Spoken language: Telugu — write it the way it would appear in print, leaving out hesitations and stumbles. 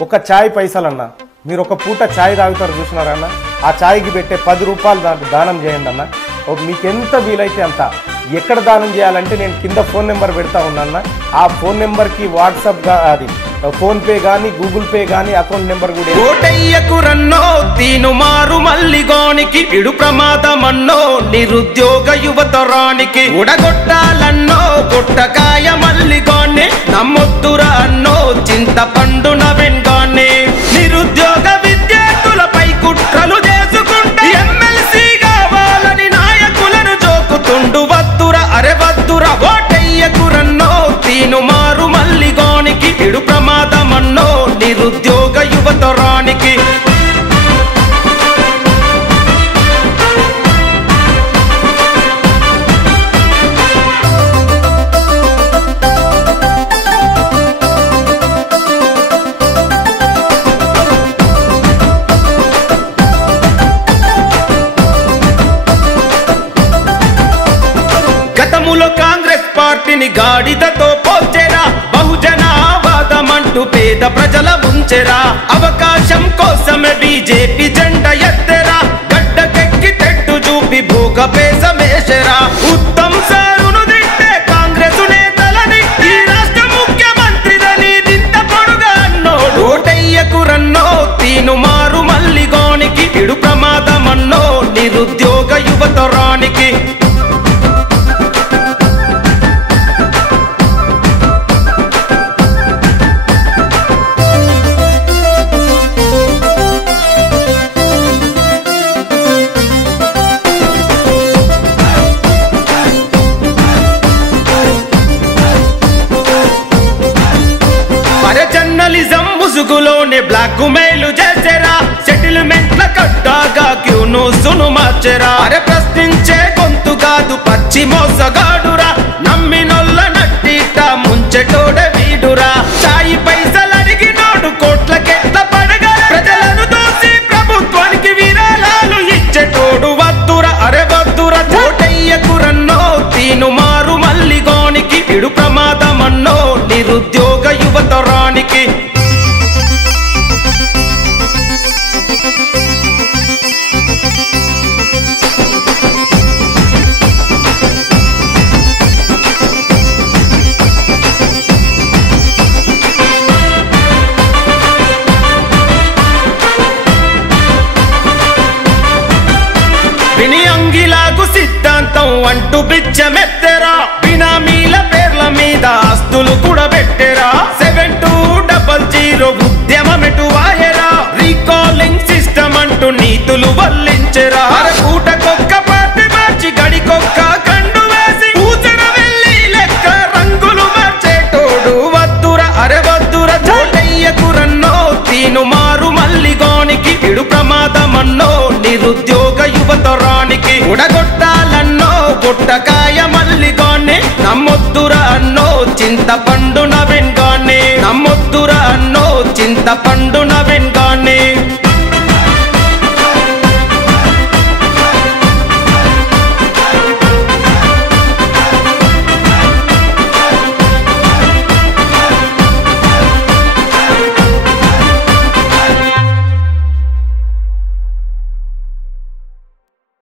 ఒక ఛాయ్ పైసలన్నా, మీరు ఒక పూట ఛాయ్ తాగుతారు చూసినారన్న, ఆ ఛాయ్కి పెట్టే 10 రూపాయలు దానికి దానం చేయండి అన్న. మీకు ఎంత వీలైతే అంత. ఎక్కడ దానం చేయాలంటే నేను కింద ఫోన్ నెంబర్ పెడతా ఉన్నా. ఆ ఫోన్ నెంబర్కి వాట్సాప్ అది ఫోన్ పే కానీ గూగుల్ పే కానీ అకౌంట్ నెంబర్ కూడా. ఓటయ్యకు రన్నో తీను మారు మల్లిగోనికి ఇడు ప్రమాదమన్నో నిరుద్యోగ యువతరానికి ఉడగొట్టాలన్నో గుట్టకాయ మల్లిగోన్ని నమ్మొద్దురా అన్నో చింతపండు నవీన్గాన్ని నిరుద్యోగ విద్యార్థులపై కుట్రలు చేసుకుంటే ఎమ్మెల్సీ కావాలని నాయకులను జోకుతుండు వద్దురా అరే వద్దురా ఓటయ్యకు రన్నో తీను మారు మల్లిగోనికి ఇడు ప్రమాదమన్నో నిరుద్యోగ యువతరానికి గతములో కాంగ్రెస్ పార్టీని గాడిదతో పోల్చెరా, బహుజనవాదమంటూ పేద ప్రజల ముంచెరా, అవకాశం కోసమే బీజేపీ జెండా ఎత్తెరా, గడ్డకెక్కి తెట్టు చూపి భూగపేసమేసరా, ఉత్తమ్ సారును తిట్టే కాంగ్రెస్ నేతలని ఈ రాష్ట్ర ముఖ్యమంత్రిదని దింత పొడుగా అన్నోడు ఓటయ్యకు రన్నో తీను మారు మల్లిగోనికి ఇడు ప్రమాదమన్నో నిరుద్యోగ యువతరానికి జర్నలిజం ముసుగులోనే బ్లాక్ మెయిల్ చేసేరా, సెటిల్మెంట్ల కట్టాగా క్యూను సును మార్చెరా, అరే ప్రశ్నించే గొంతు కాదు పచ్చి మోసగాడురా, నమ్మినొల్ల నట్టిట ముంచెటోడే వీడురా, చాయి పైసలు అడిగినోడు కోట్లకెట్ల పడగా ప్రజలను దోసి ప్రభుత్వానికి విరాళాలు ఇచ్చేటోడు వద్దురా అరే వద్దురా ఓటయ్యకు రన్నో తీను మారు మల్లిగోనికి ఇడు ప్రమాదమన్నో నిరుద్యోగ యువతరానికి విని అంగిలాగు సిద్ధాంతం అంటూ బిచ్చమెత్తెరా, బినామీల పేర్ల మీద ఆస్తులు కూడా పెట్టెరా, 7200 ఉద్యమమెటు వాయరా, రీకాలింగ్ సిస్టమ్ అంటూ నీతులు వల్లించెరా, పూటకొక్క పార్టీ మార్చి గడికొక్క కండు వేసి ఊచన వెళ్ళి లెక్క రంగులు మార్చేటోడు వద్దురా అరే వద్దురా ఓటయ్యకు రన్నో తీను మారు మల్లిగోనికి ఇడు ప్రమాదమన్నో నిరుద్యోగ యువతరానికి ఉడగొట్టాలన్నో గుట్టకాయ మల్లిగోన్ని నమ్మొద్దురా అన్నో చింతపండు నవీన్గాన్ని నమ్మొద్దురా అన్నో చింతపండు